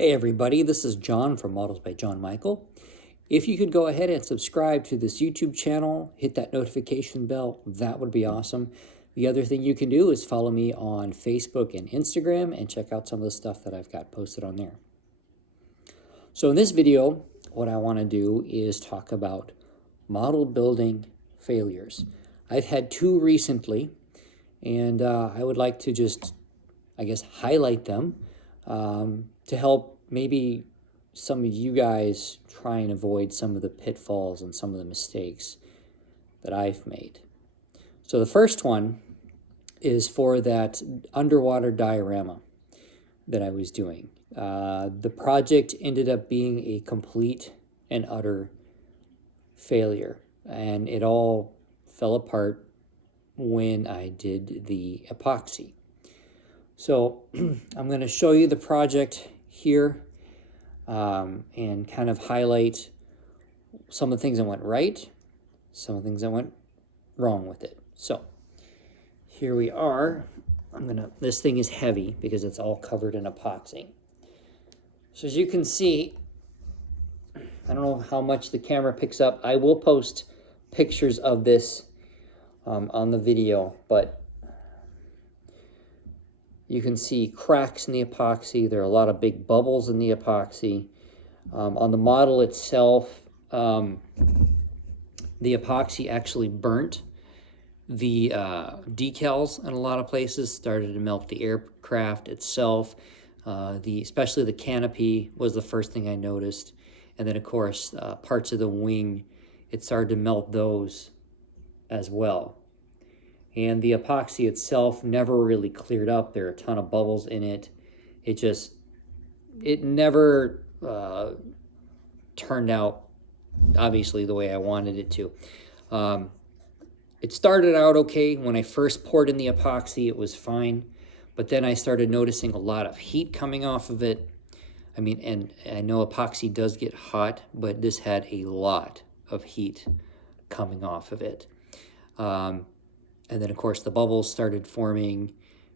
Hey everybody, this is John from Models by John Michael. If you could go ahead and subscribe to this YouTube channel, hit that notification bell, that would be awesome. The other thing you can do is follow me on Facebook and Instagram and check out some of the stuff that I've got posted on there. So in this video, what I want to do is talk about model building failures. I've had two recently, and I would like to just, highlight them to help maybe some of you guys try and avoid some of the pitfalls and some of the mistakes that I've made. So the first one is for that underwater diorama that I was doing. The project ended up being a complete and utter failure, and it all fell apart when I did the epoxy. So I'm going to show you the project here and kind of highlight some of the things that went right, some of the things that went wrong with it. So here we are. This thing is heavy because it's all covered in epoxy. So as you can see, I don't know how much the camera picks up. I will post pictures of this on the video, but you can see cracks in the epoxy. There are a lot of big bubbles in the epoxy. On the model itself, the epoxy actually burnt the decals in a lot of places, started to melt the aircraft itself. Especially the canopy was the first thing I noticed. And then, of course, parts of the wing, it started to melt those as well. And the epoxy itself never really cleared up. There are a ton of bubbles in it. It never turned out, obviously, the way I wanted it to. It started out okay. When I first poured in the epoxy, it was fine. But then I started noticing a lot of heat coming off of it. I mean, and I know epoxy does get hot, but this had a lot of heat coming off of it. And then, of course, the bubbles started forming.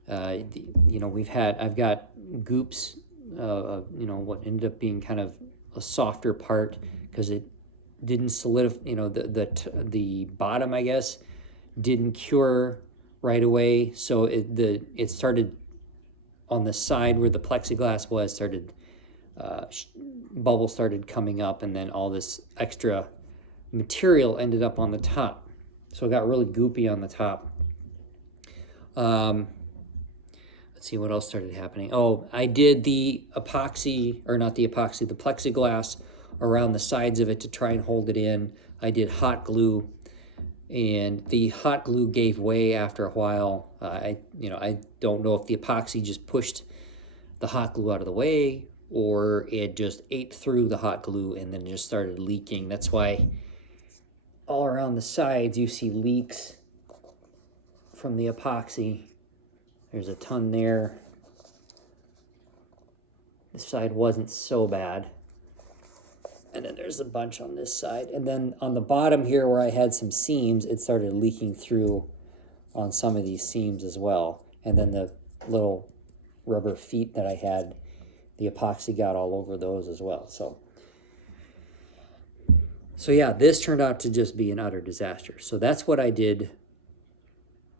I've got goops, what ended up being kind of a softer part because it didn't solidify, the bottom, I guess, didn't cure right away. So it started on the side where the plexiglass was, bubbles started coming up, and then all this extra material ended up on the top. So it got really goopy on the top. Let's see what else started happening. Oh, I did the epoxy, or not the epoxy, the plexiglass around the sides of it to try and hold it in. I did hot glue, and the hot glue gave way after a while. I don't know if the epoxy just pushed the hot glue out of the way, or it just ate through the hot glue and then just started leaking. That's why all around the sides you see leaks from the epoxy. There's a ton there. This side wasn't so bad. And then there's a bunch on this side. And then on the bottom here where I had some seams, it started leaking through on some of these seams as well. And then the little rubber feet that I had, the epoxy got all over those as well. So yeah, this turned out to just be an utter disaster. So that's what I did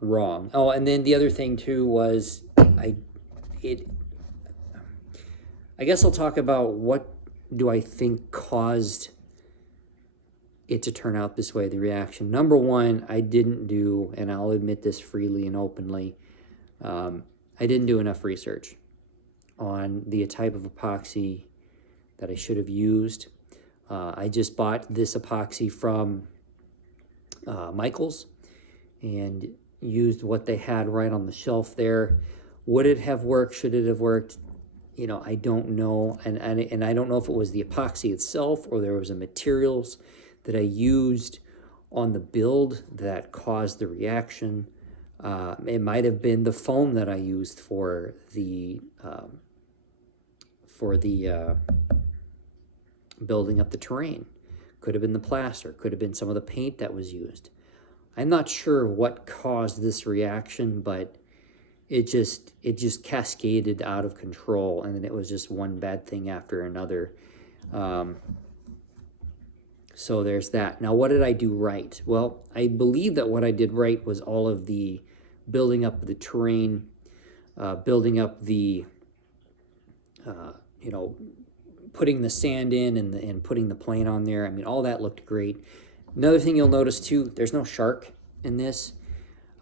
wrong. Oh, and then the other thing too was I guess I'll talk about what do I think caused it to turn out this way, the reaction. Number one, I didn't do, and I'll admit this freely and openly, I didn't do enough research on the type of epoxy that I should have used. I just bought this epoxy from Michaels and used what they had right on the shelf there. Would it have worked? Should it have worked? I don't know. And I don't know if it was the epoxy itself or there was a materials that I used on the build that caused the reaction. It might have been the foam that I used for the building up the terrain. Could have been the plaster, could have been some of the paint that was used. I'm not sure what caused this reaction, but it just cascaded out of control, and then it was just one bad thing after another. So there's that. Now, what did I do right? Well, I believe that what I did right was all of the building up the terrain, building up the, putting the sand in and putting the plane on there. I mean, all that looked great. Another thing you'll notice too, there's no shark in this.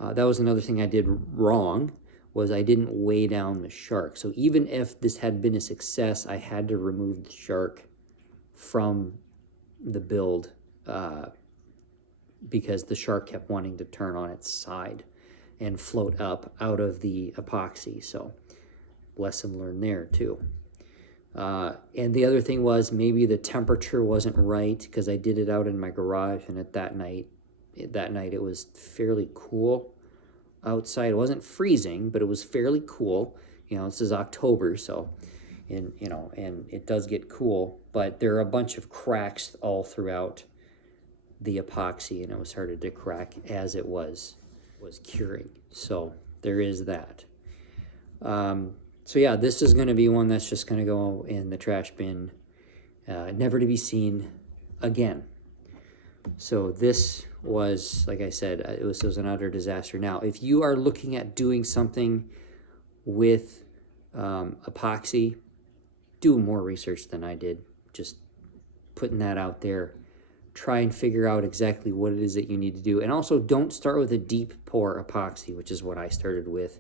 That was another thing I did wrong, was I didn't weigh down the shark. So even if this had been a success, I had to remove the shark from the build because the shark kept wanting to turn on its side and float up out of the epoxy. So lesson learned there too. And the other thing was maybe the temperature wasn't right, because I did it out in my garage, and at that night it was fairly cool outside. It wasn't freezing, but it was fairly cool. This is October, so and it does get cool, but there are a bunch of cracks all throughout the epoxy, and it was started to crack as it was curing. So there is that. So yeah, this is going to be one that's just going to go in the trash bin, never to be seen again. So this was, like I said, it was an utter disaster. Now, if you are looking at doing something with epoxy, do more research than I did. Just putting that out there. Try and figure out exactly what it is that you need to do. And also, don't start with a deep pour epoxy, which is what I started with,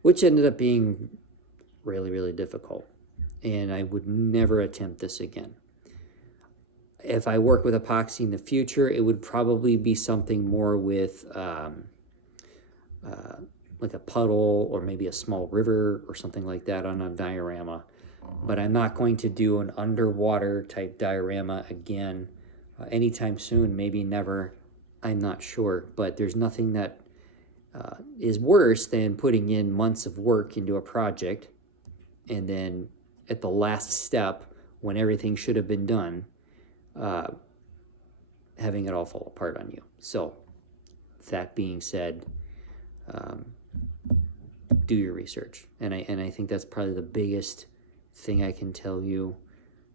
which ended up being really, really difficult. And I would never attempt this again. If I work with epoxy in the future, it would probably be something more with like a puddle or maybe a small river or something like that on a diorama. But I'm not going to do an underwater type diorama again anytime soon, maybe never, I'm not sure. But there's nothing that is worse than putting in months of work into a project, and then at the last step, when everything should have been done, having it all fall apart on you. So that being said, do your research. And I think that's probably the biggest thing I can tell you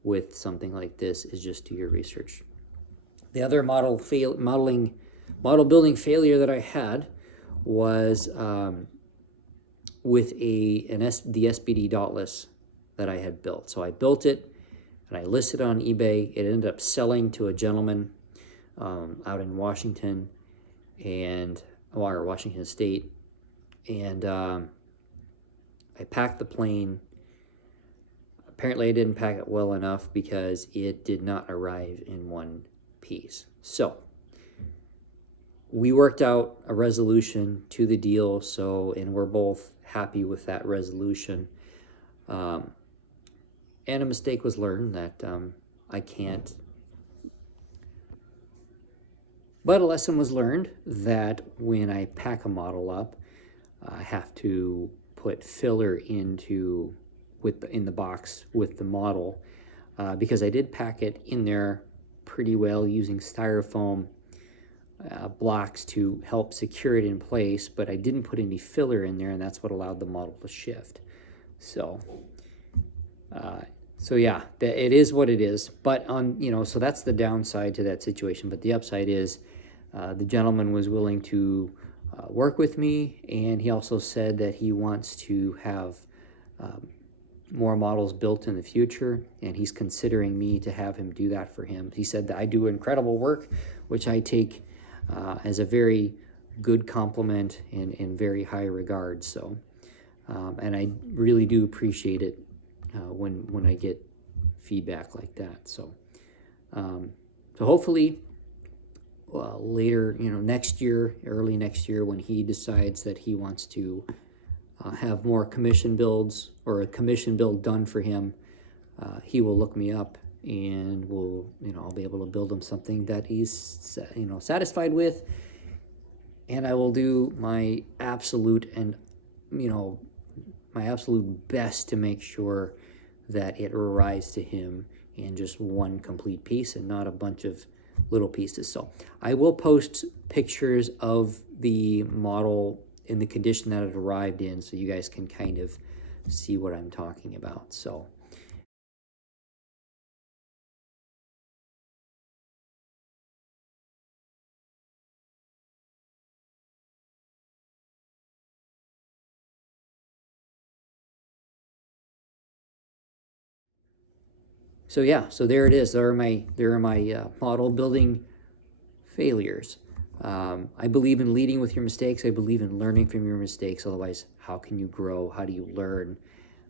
with something like this, is just do your research. The other model building failure that I had was with the SBD Dauntless that I had built. So I built it and I listed it on eBay. It ended up selling to a gentleman out in Washington or Washington State, and I packed the plane. Apparently I didn't pack it well enough, because it did not arrive in one piece. So we worked out a resolution to the deal, and we're both happy with that resolution. And a mistake was learned that I can't. But a lesson was learned that when I pack a model up, I have to put filler in the box with the model, because I did pack it in there pretty well using styrofoam blocks to help secure it in place, but I didn't put any filler in there, and that's what allowed the model to shift. So yeah, it is what it is. But so that's the downside to that situation. But the upside is the gentleman was willing to work with me, and he also said that he wants to have more models built in the future, and he's considering me to have him do that for him. He said that I do incredible work, which I take as a very good compliment and in very high regard. So, and I really do appreciate it when I get feedback like that. So, so hopefully later, next year, early next year, when he decides that he wants to have more commission builds or a commission build done for him, he will look me up, and I'll be able to build him something that he's satisfied with, and I will do my absolute best to make sure that it arrives to him in just one complete piece and not a bunch of little pieces. So I will post pictures of the model in the condition that it arrived in, so you guys can kind of see what I'm talking about. So yeah, so there it is. There are my model building failures. I believe in leading with your mistakes. I believe in learning from your mistakes. Otherwise, how can you grow? How do you learn?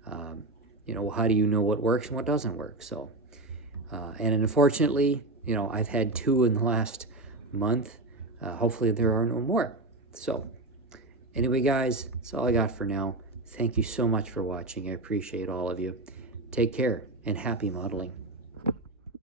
How do you know what works and what doesn't work? So, and unfortunately, I've had 2 in the last month. Hopefully, there are no more. So, anyway, guys, that's all I got for now. Thank you so much for watching. I appreciate all of you. Take care and happy modeling.